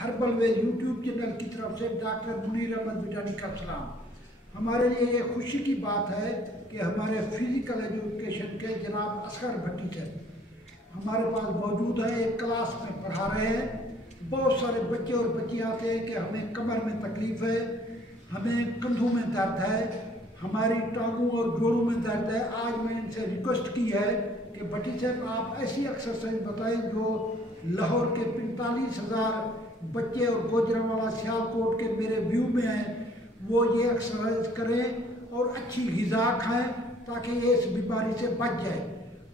Herbal वे YouTube channel की तरफ से डॉक्टर मुनीर अहमद बिटानी का सलाम। हमारे लिए ये खुशी की बात है कि हमारे फिजिकल एजुकेशन के जनाब असगर भट्टी से हमारे पास मौजूद है। एक क्लास में पढ़ा रहे हैं। बहुत सारे बच्चे और बच्चियाँ आते हैं कि हमें कमर में तकलीफ़ है, हमें कंधों में दर्द है, हमारी टांगों और जोड़ों में दर्द है। आज मैंने इनसे रिक्वेस्ट की है कि भट्टी साहब आप ऐसी एक्सरसाइज बताएं जो लाहौर के 45,000 बच्चे और गोजरावाला सियालकोट के मेरे व्यू में हैं, वो ये एक्सरसाइज करें और अच्छी ग़िज़ा खाएं ताकि ये इस बीमारी से बच जाए।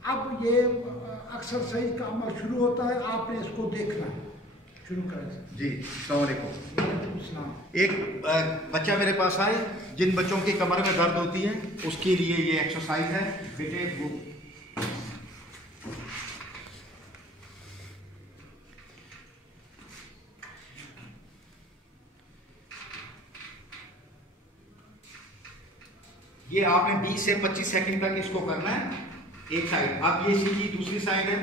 अब ये एक्सरसाइज का अमल शुरू होता है, आपने इसको देखना है। शुरू करें जी। अस्सलाम वालेकुम। एक बच्चा मेरे पास आए जिन बच्चों की कमर में दर्द होती है, उसके लिए ये एक्सरसाइज है। बेटे वो ये आपने 20 से 25 सेकंड तक इसको करना है एक साइड। अब ये सीधी दूसरी साइड है।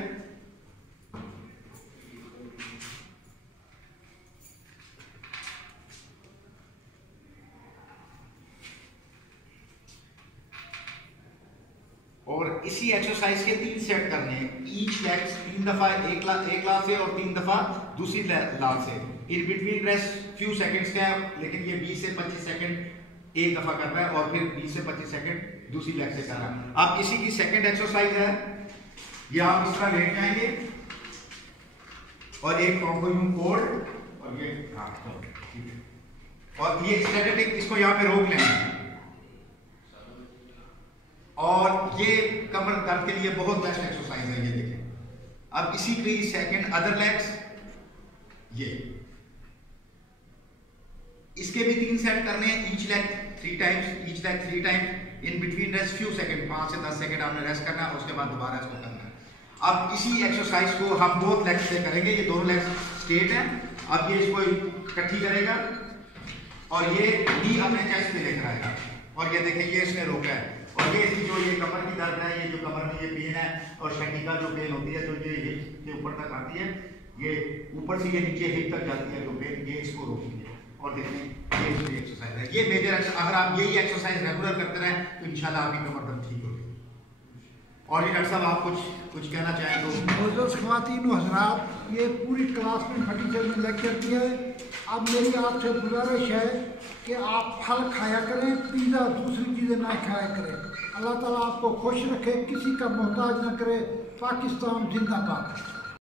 और इसी एक्सरसाइज के 3 सेट करने हैं। ईच लेग 3 दफा एक लात से और 3 दफा दूसरी लात से। In between rest few seconds का है, लेकिन ये 20 से 25 सेकंड एक दफा करना है और फिर 20 से 25 सेकंड दूसरी लेग से करना है। अब इसी की सेकंड एक्सरसाइज है। ये आप इस तरह लेट जाएंगे और एक पाँव को यूं फोल्ड और ये और ये स्टैटिक, इसको यहाँ पे रोक लेना है। और ये कमर दर्द के लिए बहुत बेस्ट एक्सरसाइज है। ये देखें। अब इसी की सेकंड अदर लेग्स, ये इसके भी 3 सेट करने हैं। Each leg 3 times, each leg 3 times. In between rest few second, 5 से 10 सेकंड आपने रेस्ट करना है, उसके बाद दोबारा इसको करना है। अब इसी एक्सरसाइज को हम बोथ लेग से करेंगे। ये दोनों लेग स्ट्रेट है। अब ये इसको इकट्ठी करेगा और ये नी अपने चेस्ट पे लेकर आएगा और ये देखें ये इसने रोका है। और ये जो ये कमर की दर्द है, ये जो कमर में ये पेन है और शैटिका जो पेन होती है, जो ये हिप के ऊपर तक आती है, ये ऊपर से ये नीचे हिप तक जाती है जो पेन, ये इसको रोकती है। और देखें ये एक्सरसाइज है। ये मेजर अगर आप यही एक्सरसाइज रेगुलर करते रहें तो इंशाल्लाह आपकी कमर दर्द ठीक होगी। और ये डॉक्टर साहब आप कुछ कहना चाहें तो? मोअज़्ज़ज़ ख़वातीन व हज़रात, ये पूरी क्लास में भट्टी साहब ने लेक्चर दिया है। अब मेरी आपसे गुजारिश है कि आप फल खाया करें, पिज़्ज़ा दूसरी चीज़ें ना खाया करें। अल्लाह ताला आपको खुश रखे, किसी का मोहताज ना करे। पाकिस्तान जिंदाबाद।